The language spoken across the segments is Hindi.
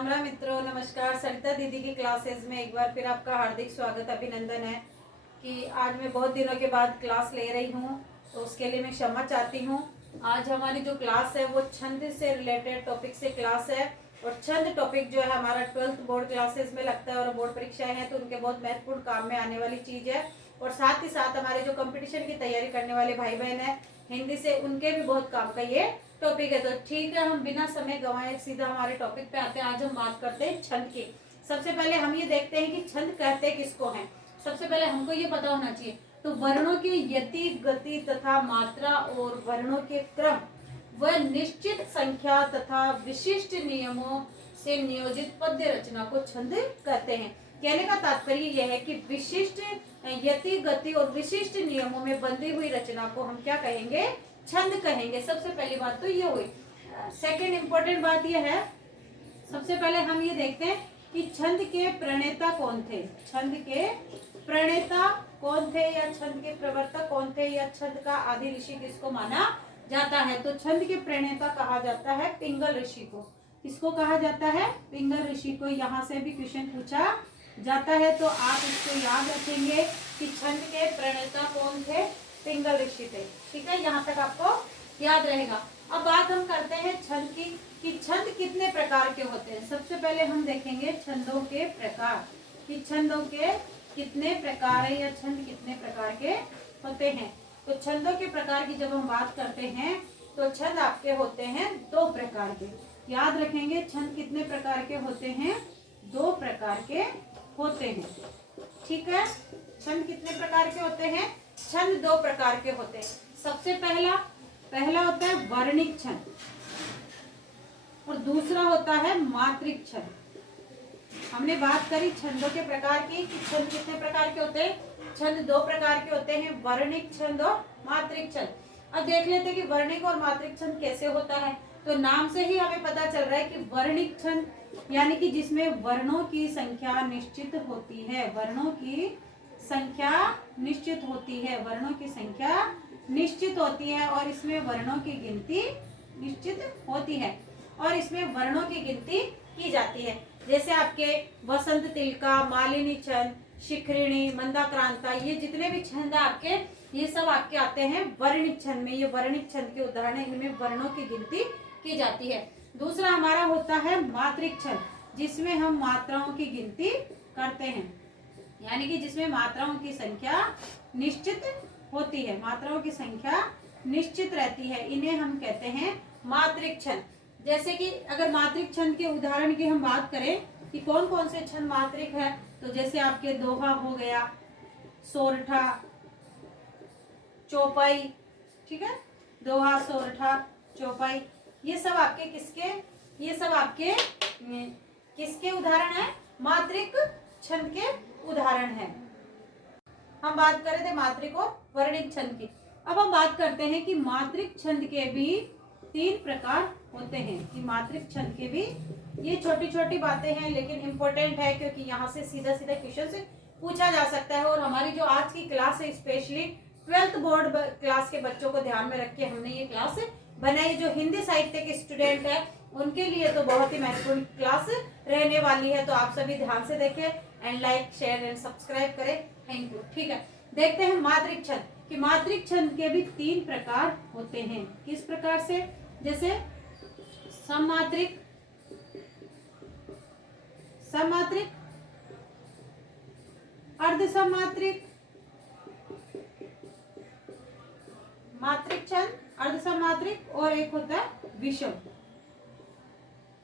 राम राम मित्रों, नमस्कार। सरिता दीदी की क्लासेस में एक बार फिर आपका हार्दिक स्वागत अभिनंदन है कि आज मैं बहुत दिनों के बाद क्लास ले रही हूँ, तो उसके लिए मैं क्षमा चाहती हूँ। आज हमारी जो क्लास है वो छंद से रिलेटेड टॉपिक से क्लास है, और छंद टॉपिक जो है हमारा 12th बोर्ड क्लासेस में लगता है, और बोर्ड परीक्षाएं हैं तो उनके बहुत महत्वपूर्ण काम में आने वाली चीज़ है। और साथ ही साथ हमारे जो कंपटीशन की तैयारी करने वाले भाई बहन हैं हिंदी से, उनके भी बहुत काम का ये टॉपिक है। तो ठीक है, हम बिना समय गंवाए सीधा हमारे टॉपिक पे आते हैं। आज हम बात करते हैं छंद की। सबसे पहले हम ये देखते हैं कि छंद कहते किसको हैं। सबसे पहले हमको ये पता होना चाहिए, तो वर्णों के यति, गति तथा मात्रा और वर्णों के क्रम व निश्चित संख्या तथा विशिष्ट नियमों से नियोजित पद्य रचना को छंद कहते हैं। कहने का तात्पर्य यह है कि विशिष्ट यति, गति और विशिष्ट नियमों में बंधी हुई रचना को हम क्या कहेंगे? छंद कहेंगे। सबसे पहली बात तो ये हुई। सेकंड इंपॉर्टेंट बात ये है, सबसे पहले हम ये देखते हैं कि छंद के प्रणेता कौन थे। छंद के प्रणेता कौन थे, या छंद के प्रवर्तक कौन थे, या छंद का आदि ऋषि किसको माना जाता है? तो छंद के प्रणेता कहा जाता है पिंगल ऋषि को। किसको कहा जाता है? पिंगल ऋषि को। यहाँ से भी क्वेश्चन पूछा जाता है, तो आप इसको याद रखेंगे कि छंद के प्रणेता कौन थे? पिंगल ऋषि थे। ठीक है, यहाँ तक आपको याद रहेगा। अब बात हम करते हैं छंद की, कि छंद कितने प्रकार के होते हैं। सबसे पहले हम देखेंगे छंदों के प्रकार, कि छंदों के कितने प्रकार है, या छंद कितने प्रकार के होते हैं। तो छंदों के प्रकार की जब हम बात करते हैं, तो छंद आपके होते हैं 2 प्रकार के। याद रखेंगे, छंद कितने प्रकार के होते हैं? 2 प्रकार के होते हैं। ठीक है, छंद कितने प्रकार के होते हैं? छंद 2 प्रकार के होते हैं। सबसे पहला होता है वर्णिक छंद, और दूसरा होता है मात्रिक छंद। हमने बात करी छंदों के प्रकार की, कि छंद कितने प्रकार के होते हैं। छंद 2 प्रकार के होते हैं, वर्णिक छंद और मात्रिक छंद। अब देख लेते हैं कि वर्णिक और मात्रिक छंद कैसे होता है। तो नाम से ही हमें पता चल रहा है कि वर्णिक छंद यानी कि जिसमें वर्णों की संख्या निश्चित होती है। वर्णों की संख्या निश्चित होती है, वर्णों की संख्या निश्चित होती है, और इसमें वर्णों की गिनती निश्चित होती है, और इसमें वर्णों की गिनती की जाती है। जैसे आपके वसंत तिलका, मालिनी छंद, शिखरिणी, मंदाक्रांता, ये जितने भी छंद है आपके, ये सब आपके आते हैं वर्णिक छंद में। ये वर्णिक छंद के उदाहरण है, इनमें वर्णों की गिनती की जाती है। दूसरा हमारा होता है मात्रिक छंद, जिसमें हम मात्राओं की गिनती करते हैं, यानी कि जिसमें मात्राओं की संख्या निश्चित होती है, मात्राओं की संख्या निश्चित रहती है, इन्हें हम कहते हैं मात्रिक छंद। जैसे कि अगर मात्रिक छंद के उदाहरण की हम बात करें कि कौन कौन से छंद मात्रिक है, तो जैसे आपके दोहा हो गया, सोरठा, चौपाई। ठीक है, दोहा, सोरठा, चौपाई, ये सब आपके किसके उदाहरण है? मात्रिक छंद के उदाहरण है। हम बात कर रहे थे मात्रिक और वर्णिक छंद की। अब हम बात करते हैं कि मात्रिक छंद के भी 3 प्रकार होते हैं। कि मात्रिक छंद के भी, ये छोटी छोटी बातें हैं लेकिन इंपॉर्टेंट है, क्योंकि यहाँ से सीधा सीधा क्वेश्चन पूछा जा सकता है। और हमारी जो आज की क्लास है, स्पेशली 12th बोर्ड क्लास के बच्चों को ध्यान में रख के हमने ये क्लास बनाई। जो हिंदी साहित्य के स्टूडेंट है उनके लिए तो बहुत ही महत्वपूर्ण क्लास रहने वाली है। तो आप सभी ध्यान से देखें, and like, share and subscribe करें। Thank you. ठीक है, देखते हैं मात्रिक छंद, कि मात्रिक छंद के भी 3 प्रकार होते हैं। किस प्रकार से? जैसे सममात्रिक, सममात्रिक, अर्धसममात्रिक, मात्रिक छंद, अर्धसममात्रिक, और एक होता है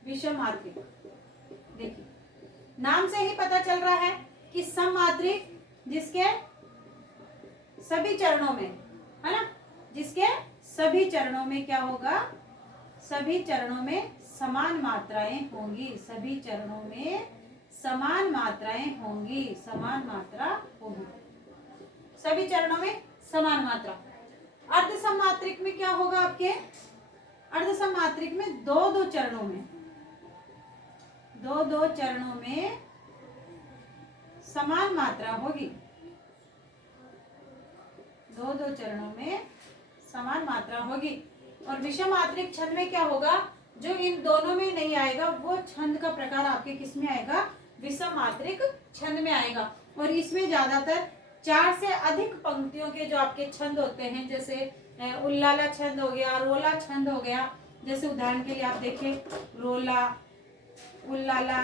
विषम मात्रिक। देखिए, नाम से ही पता चल रहा है कि सममात्रिक जिसके सभी चरणों में, है ना, जिसके सभी चरणों में क्या होगा? सभी चरणों में समान मात्राएं होंगी। सभी चरणों में समान मात्राएं होंगी, समान मात्रा होगी, सभी चरणों में समान मात्रा। अर्धसममात्रिक में क्या होगा आपके? अर्धसममात्रिक में 2-2 चरणों में, 2-2 चरणों में समान मात्रा होगी। 2-2 चरणों में समान मात्रा होगी। और विषम मात्रिक छंद में क्या होगा? जो इन दोनों में नहीं आएगा वो छंद का प्रकार आपके किस में आएगा, विषम मात्रिक छंद में आएगा। और इसमें ज्यादातर 4 से अधिक पंक्तियों के जो आपके छंद होते हैं, जैसे उल्लाला छंद हो गया, रोला छंद हो गया। जैसे उदाहरण के लिए आप देखें, रोला, उल्लाला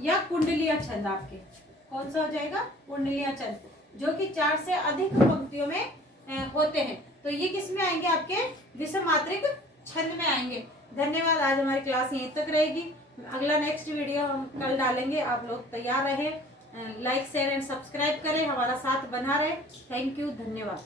या कुंडलिया छंद आपके कौन सा हो जाएगा, कुंडलिया छंद, जो कि 4 से अधिक पंक्तियों में होते हैं। तो ये किस में आएंगे, आपके विषम मात्रिक छंद में आएंगे। धन्यवाद। आज हमारी क्लास यहीं तक रहेगी। अगला नेक्स्ट वीडियो हम कल डालेंगे। आप लोग तैयार रहे, लाइक शेयर एंड सब्सक्राइब करें, हमारा साथ बना रहे। थैंक यू, धन्यवाद।